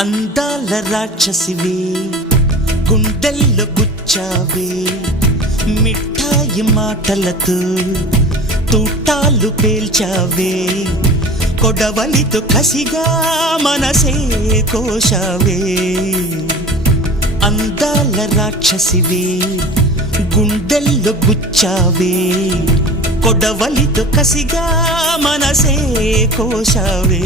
అందాల రాక్షసివే గుండెల్లో గుచ్చావే మిఠాయి మాటలతో తూటాలు పేల్చావే కొడవలితో కసిగా మనసే కోశావే అందాల రాక్షసివే గుండెల్లో గుచ్చావే కొడవలితో కసిగా మనసే కోశావే